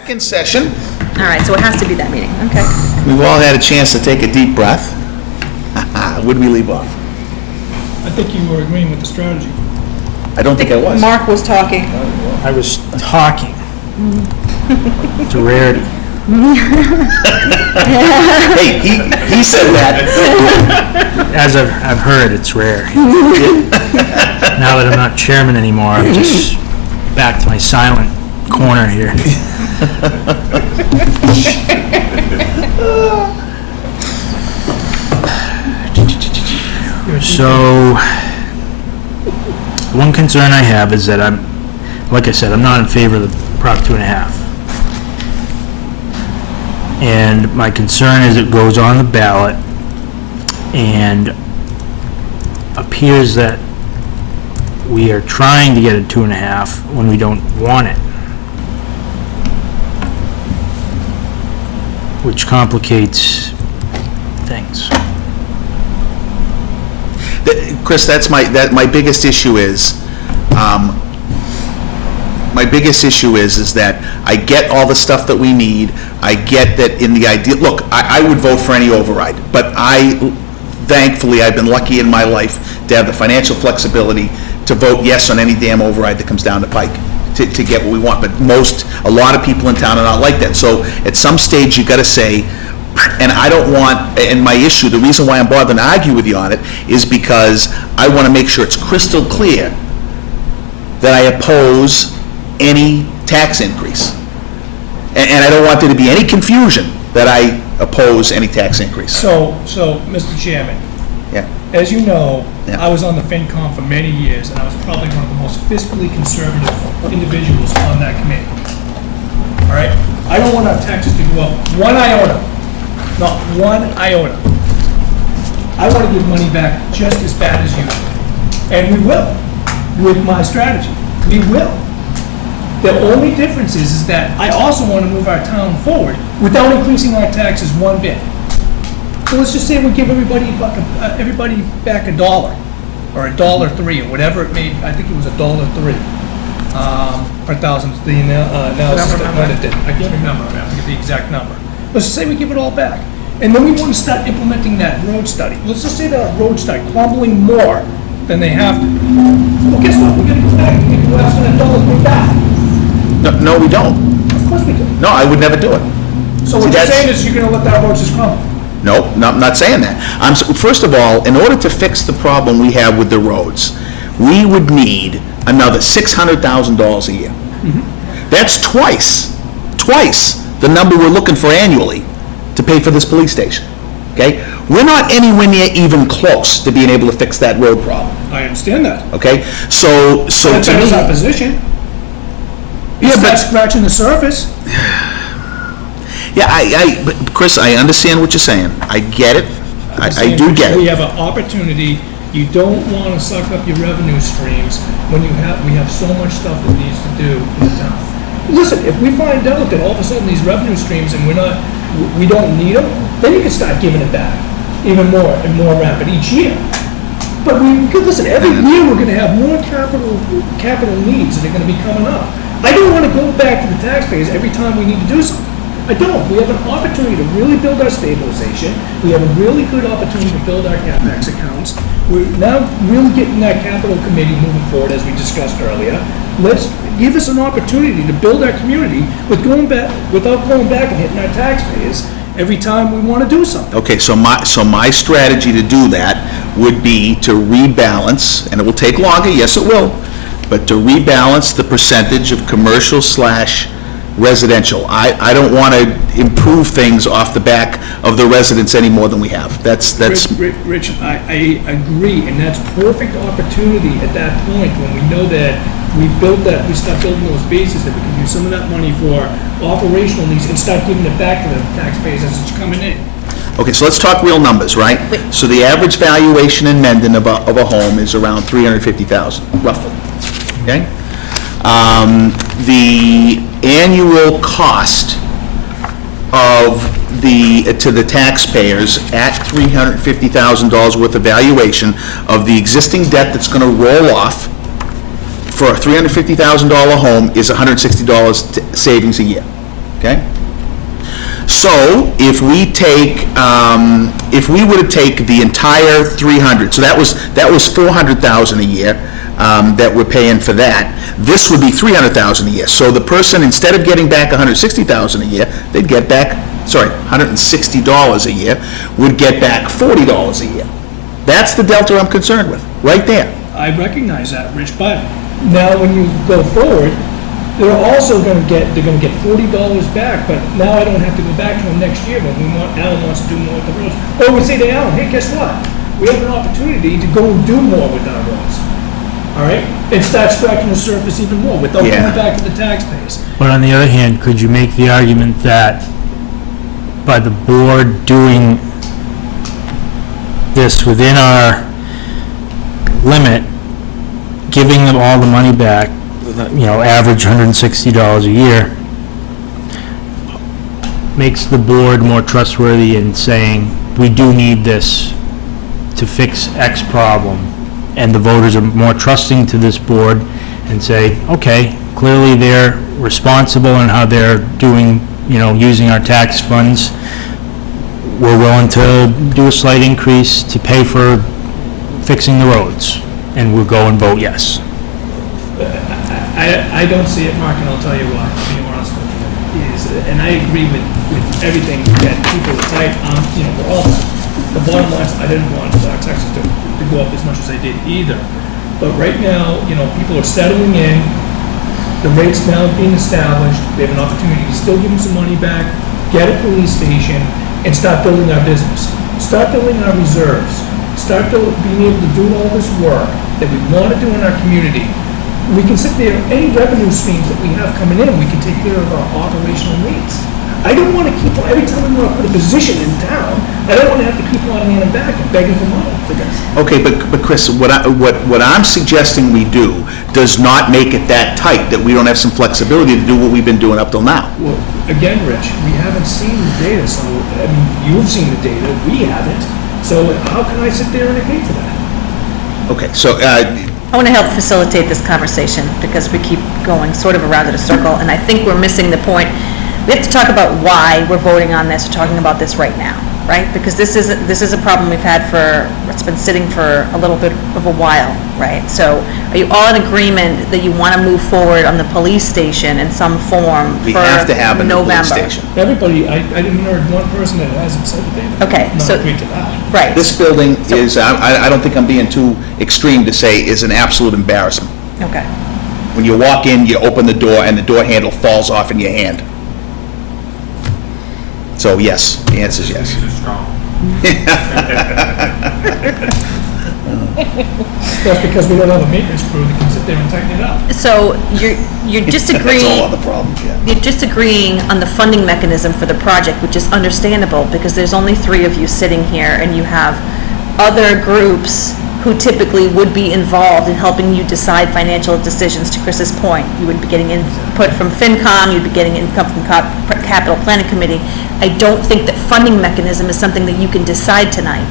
Second session. All right, so it has to be that meeting, okay. We've all had a chance to take a deep breath. Where did we leave off? I think you were agreeing with the strategy. I don't think I was. Mark was talking. I was talking. It's a rarity. Hey, he said that. As I've heard, it's rare. Now that I'm not chairman anymore, I'm just back to my silent corner here. So, one concern I have is that like I said, I'm not in favor of the Prop 2.5. And my concern is it goes on the ballot and appears that we are trying to get a 2.5 when we don't want it, which complicates things. Chris, that's my biggest issue is, is that I get all the stuff that we need. I get that in the idea, look, I would vote for any override, but thankfully, I've been lucky in my life to have the financial flexibility to vote yes on any damn override that comes down the pike to get what we want. But a lot of people in town are not like that. So at some stage, you got to say, and I don't want, and my issue, the reason why I'm bothering to argue with you on it is because I want to make sure it's crystal clear that I oppose any tax increase. And I don't want there to be any confusion that I oppose any tax increase. So, Mr. Chairman, Yeah. as you know, Yeah. I was on the FinCom for many years, and I was probably one of the most fiscally conservative individuals on that committee. All right? I don't want our taxes to go up one iota, not one iota. I want to give money back just as bad as you do. And we will, with my strategy. We will. The only difference is that I also want to move our town forward without increasing our taxes one bit. So let's just say we give everybody back $1 or $1.03 or whatever it may be. I think it was $1.03 per thousand. The analysis that did. I can't remember. I have to get the exact number. Let's just say we give it all back, and then we want to start implementing that road study. Let's just say that our roads start crumbling more than they have to. Well, guess what? We're going to go back and get less than $1 back. No, we don't. Of course we do. No, I would never do it. So what you're saying is you're going to let that roads just crumble? No, I'm not saying that. First of all, in order to fix the problem we have with the roads, we would need another $600,000 a year. Mm-hmm. That's twice the number we're looking for annually to pay for this police station. Okay? We're not anywhere near even close to being able to fix that road problem. I understand that. Okay? So That's to me, our position. Yeah, It's but not scratching the surface. yeah, but Chris, I understand what you're saying. I get it. I do get We it. have an opportunity. You don't want to suck up your revenue streams when we have so much stuff that needs to do in the town. Listen, if we find out that all of a sudden these revenue streams and we don't need them, then you can start giving it back even more and more rapid each year. But listen, every year we're going to have more capital needs that are going to be coming up. I don't want to go back to the taxpayers every time we need to do something. I don't. We have an opportunity to really build our stabilization. We have a really good opportunity to build our CapEx accounts. We're now really getting that capital committee moving forward, as we discussed earlier. Let's give us an opportunity to build our community without going back and hitting our taxpayers every time we want to do something. Okay, so my strategy to do that would be to rebalance, and it will take longer, yes it will, but to rebalance the percentage of commercial / residential. I don't want to improve things off the back of the residents any more than we have. That's. Rich, I agree, and that's perfect opportunity at that point when we know that we start building those bases, that we can use some of that money for operational needs and start giving it back to the taxpayers as it's coming in. Okay, so let's talk real numbers, right? So the average valuation in Mendon of a home is around $350,000, roughly. Okay? The annual cost to the taxpayers at $350,000 worth of valuation of the existing debt that's going to roll off for a $350,000 home is $160 savings a year. Okay? So if we take, if we were to take the entire 300, so that was 400,000 a year that we're paying for that. This would be 300,000 a year. So the person, instead of getting back 160,000 a year, they'd get back, $160 a year, would get back $40 a year. That's the delta I'm concerned with, right there. I recognize that, Rich, but now when you go forward, they're also gonna get $40 back, but now I don't have to go back to them next year when Alan wants to do more with the roads. Or we say to Alan, hey, guess what? We have an opportunity to go and do more with our roads, all right? And start scratching the surface even more without going Yeah. back to the taxpayers. But on the other hand, could you make the argument that by the board doing this within our limit, giving them all the money back, average $160 a year, makes the board more trustworthy in saying, we do need this to fix X problem, and the voters are more trusting to this board and say, okay, clearly they're responsible in how they're doing, using our tax funds. We're willing to do a slight increase to pay for fixing the roads, and we'll go and vote yes. I don't see it, Mark, and I'll tell you why, being honest with you, and I agree with everything that people are saying, we're all, the bottom line is, I didn't want our taxes to go up as much as they did either. But right now, people are settling in, the rates now being established, we have an opportunity to still give them some money back, get a police station, and start building our business. Start building our reserves. Start being able to do all this work that we want to do in our community. We can sit there, any revenue streams that we have coming in, we can take care of our operational needs. I don't want to keep, every time we want to put a position in town, I don't want to have to keep on handing back and begging for money for this. Okay, but Chris, what I'm suggesting we do does not make it that tight, that we don't have some flexibility to do what we've been doing up till now. Well, again, Rich, we haven't seen the data, so, you've seen the data, we haven't. So how can I sit there and agree to that? Okay, so, I want to help facilitate this conversation because we keep going sort of around in a circle, and I think we're missing the point. We have to talk about why we're voting on this, or talking about this right now, right? Because this is a problem we've had it's been sitting for a little bit of a while, right? So are you all in agreement that you want to move forward on the police station in some form for we have to have a new police November? station. Everybody, I didn't hear one person that hasn't said that Okay, they not so- agreed to that. Right. This building is, I don't think I'm being too extreme to say, is an absolute embarrassment. Okay. When you walk in, you open the door, and the door handle falls off in your hand. So yes, the answer is yes. That's because we don't have a maintenance crew that can sit there and tighten it up. So you're That's disagreeing. all other problems, yeah. You're disagreeing on the funding mechanism for the project, which is understandable, because there's only 3 of you sitting here, and you have other groups who typically would be involved in helping you decide financial decisions, to Chris's point. You would be getting input from FinCom, you'd be getting input from Capital Planning Committee. I don't think that funding mechanism is something that you can decide tonight.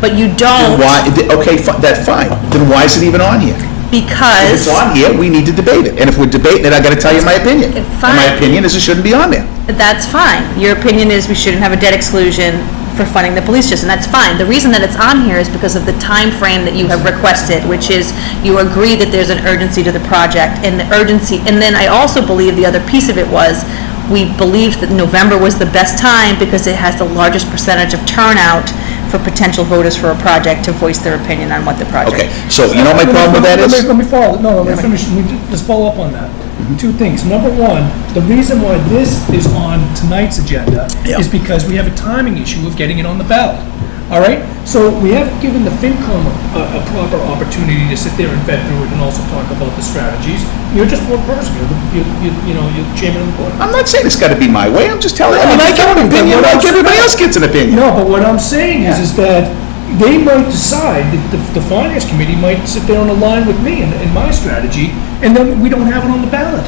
But you Then don't, why, okay, that's fine. Then why is it even on here? If because... it's on here, we need to debate it. And if we're debating it, I gotta tell you my opinion. And my Fine. opinion is it shouldn't be on there. That's fine. Your opinion is we shouldn't have a debt exclusion for funding the police station. That's fine. The reason that it's on here is because of the time frame that you have requested, which is you agree that there's an urgency to the project, and the urgency, and then I also believe the other piece of it was, we believed that November was the best time because it has the largest percentage of turnout for potential voters for a project to voice their opinion on what the project. Okay, so you know what my problem with that is? Let me follow, no, let me finish, let me just follow up on that. 2 things. Number 1, the reason why this is on tonight's agenda Yeah. is because we have a timing issue of getting it on the ballot. All right? So we haven't given the FinCom a proper opportunity to sit there and vet through it and also talk about the strategies. You're just one person, you're the chairman of the board. I'm not saying it's gotta be my way, I'm just telling you, No, I mean, I I'm get an telling you, opinion but what like I'm- everybody else gets an opinion. No, but what I'm saying is that they might decide, that the finance committee might sit there on the line with me and my strategy, and then we don't have it on the ballot.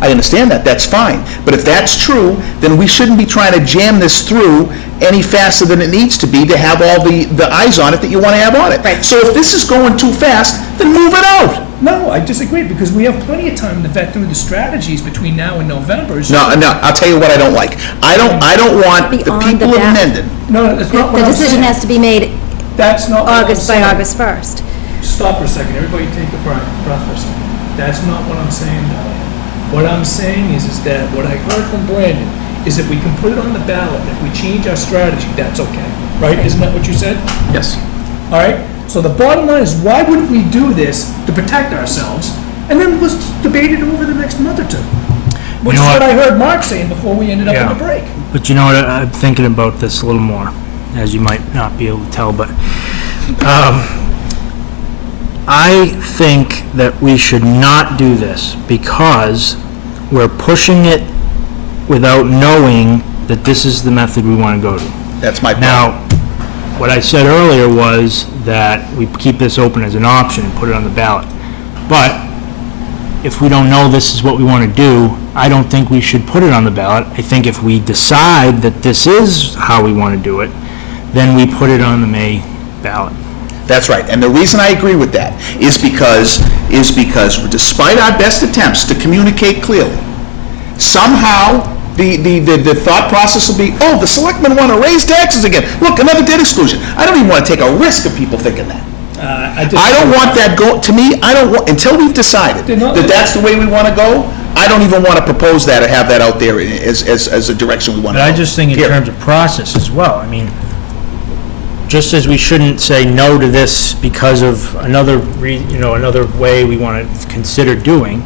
I understand that, that's fine. But if that's true, then we shouldn't be trying to jam this through any faster than it needs to be to have all the eyes on it that you want to have on it. Right. So if this is going too fast, then move it out. No, I disagree, because we have plenty of time to vet through the strategies between now and November. It's just- No, I'll tell you what I don't like. I don't want the Beyond people the of back. Mendon. No, that's not what The I'm decision saying. has to be made That's not what I'm August by saying. August 1st. Stop for a second, everybody take a breath for a second. That's not what I'm saying, Diane. What I'm saying is that what I heard from Brandon is that we can put it on the ballot, and if we change our strategy, that's okay, right? Isn't that what you said? Yes. All right, so the bottom line is, why wouldn't we do this to protect ourselves, and then let's debate it over the next month or two? Which is know what what? I heard Mark saying before we ended up in Yeah. the break. But you know what, I'm thinking about this a little more, as you might not be able to tell, but I think that we should not do this because we're pushing it without knowing that this is the method we want to go to. That's my point. Now, what I said earlier was that we keep this open as an option and put it on the ballot. But if we don't know this is what we want to do, I don't think we should put it on the ballot. I think if we decide that this is how we want to do it, then we put it on the May ballot. That's right, and the reason I agree with that is because despite our best attempts to communicate clearly, somehow the thought process will be, oh, the selectmen want to raise taxes again. Look, another debt exclusion. I don't even want to take a risk of people thinking that. I don't want that to me, I don't want, until we've decided that that's the way we want to go, I don't even want to propose that or have that out there as a direction we want to But go. I just think in Here. terms of process as well, I mean, just as we shouldn't say no to this because of another way we want to consider doing,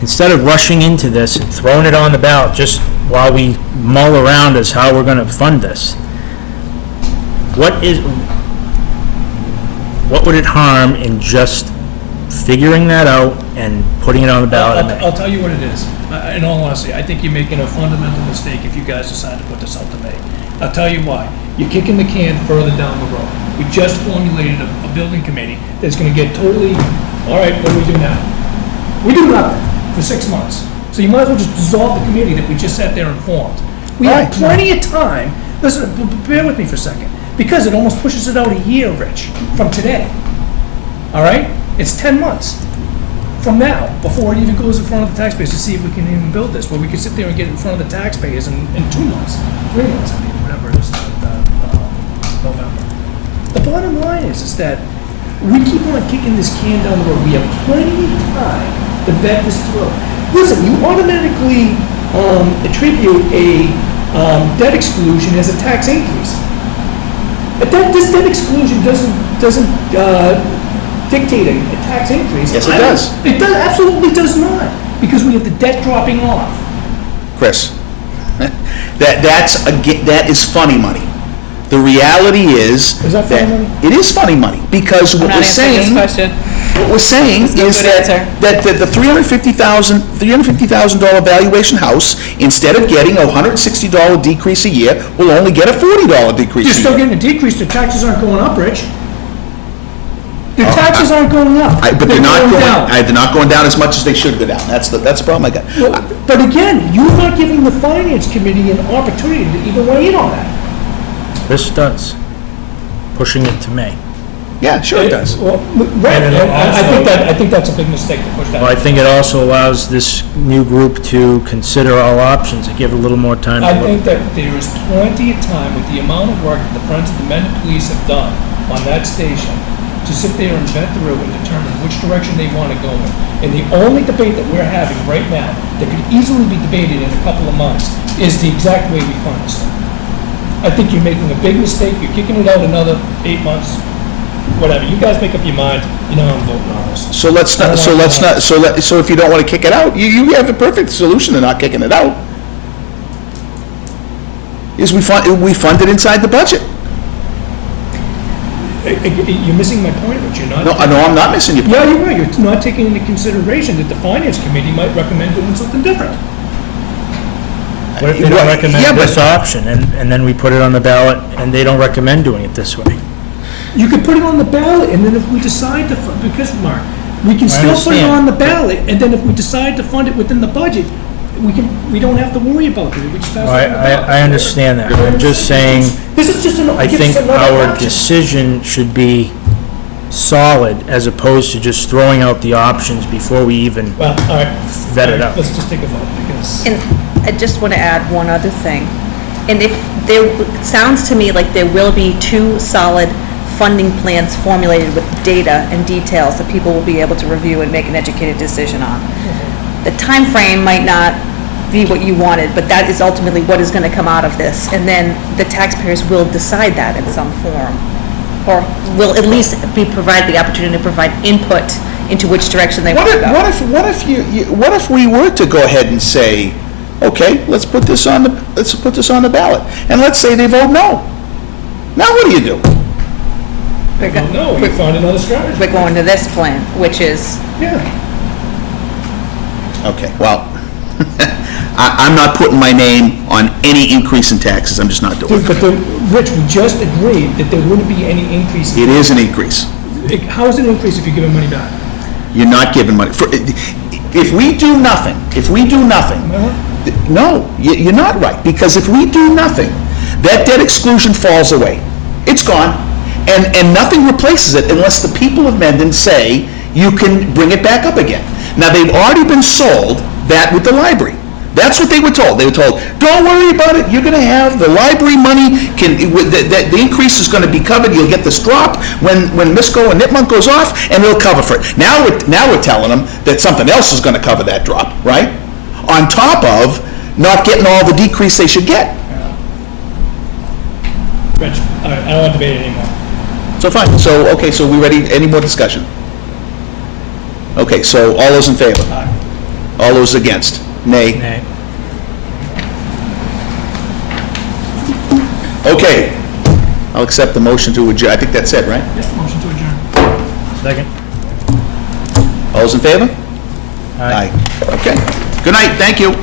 instead of rushing into this and throwing it on the ballot just while we mull around as how we're going to fund this, what would it harm in just figuring that out and putting it on the ballot? I'll tell you what it is. In all honesty, I think you're making a fundamental mistake if you guys decide to put this out to May. I'll tell you why. You're kicking the can further down the road. We just formulated a building committee that's gonna get totally, all right, what do we do now? We do nothing for 6 months. So you might as well just dissolve the committee that we just sat there and formed. We have Right. plenty of time, listen, bear with me for a second, because it almost pushes it out a year, Rich, from today. All right? It's 10 months from now, before it even goes in front of the taxpayers to see if we can even build this, where we can sit there and get it in front of the taxpayers in 2 months, 3 months, I mean, whatever it is, November. The bottom line is that we keep on kicking this can down the road. We have plenty of time to vet this through. Listen, you automatically attribute a debt exclusion as a tax increase. But this debt exclusion doesn't dictate a tax increase. Yes, it does. It does, absolutely does not, because we have the debt dropping off. Chris, that is funny money. The reality is Is that funny money? it is funny money, because what I'm not we're answering this saying, question. what we're saying That's no is good that, answer. the $350,000 valuation house, instead of getting a $160 decrease a year, will only get a $40 decrease You're a still year. getting a decrease, the taxes aren't going up, Rich. The taxes aren't going up. But they're not going, down. they're not going down as much as they should go down. That's the problem I got. Well, but again, you're not giving the finance committee an opportunity to even weigh in on that. This does, pushing it to May. Yeah, sure it does. Well, right, And and also- I think that's a big mistake to push that. Well, I think it also allows this new group to consider all options and give a little more time I to think look. that there is plenty of time with the amount of work that the Friends of the Mendon Police have done on that station to sit there and vet through and determine which direction they want to go in. And the only debate that we're having right now that could easily be debated in a couple of months is the exact way we fund this thing. I think you're making a big mistake. You're kicking it out another 8 months, whatever. You guys make up your mind. You know how I'm voting on this. So let's not, so if you don't want to kick it out, you have the perfect solution to not kicking it out. Is we fund it inside the budget. You're missing my point, Rich. You're not. No, I'm not missing your point. Yeah, you're right. You're not taking into consideration that the finance committee might recommend doing something different. What if they don't Yeah, recommend but- this option, and then we put it on the ballot, and they don't recommend doing it this way? You could put it on the ballot, and then if we decide to, because, Mark, We can still put it understand. on the ballot, and then if we decide to fund it within the budget, we don't have to worry about it. We just pass it on the ballot. I understand that. I'm just saying, This is just I give think us another our option. decision should be solid as opposed to just throwing out the options before we even Well, all right. vet it out. Let's just take a vote, because. And I just want to add one other thing. And if there, it sounds to me like there will be two solid funding plans formulated with data and details that people will be able to review and make an educated decision on. The time frame might not be what you wanted, but that is ultimately what is going to come out of this. And then the taxpayers will decide that in some form, or will at least be provided the opportunity to provide input into which direction they want to go. What if we were to go ahead and say, okay, let's put this on the ballot, and let's say they vote no. Now what do you do? We're go- No, we find another strategy. We're going to this plan, which is, Yeah. Okay, well, I'm not putting my name on any increase in taxes, I'm just not doing Dude, it. but Rich, we just agreed that there wouldn't be any increase. It is an increase. How is it an increase if you give them money back? You're not giving money. If we do nothing, no, you're not right, because if we do nothing, that debt exclusion falls away. It's gone, and nothing replaces it unless the people of Mendon say you can bring it back up again. Now, they've already been sold that with the library. That's what they were told. They were told, don't worry about it, you're gonna have, the library money the increase is gonna be covered, you'll get this drop when MISCO and Nipmuc goes off, and it'll cover for it. Now we're telling them that something else is gonna cover that drop, right? On top of not getting all the decrease they should get. Rich, all right, I don't want to debate it anymore. So fine, so we ready, any more discussion? Okay, so all those in favor? Aye. All those against? Nay? Nay. Okay, I'll accept the motion to adjourn, I think that's it, right? Yes, motion to adjourn. Second? All those in favor? Aye. Okay, good night, thank you.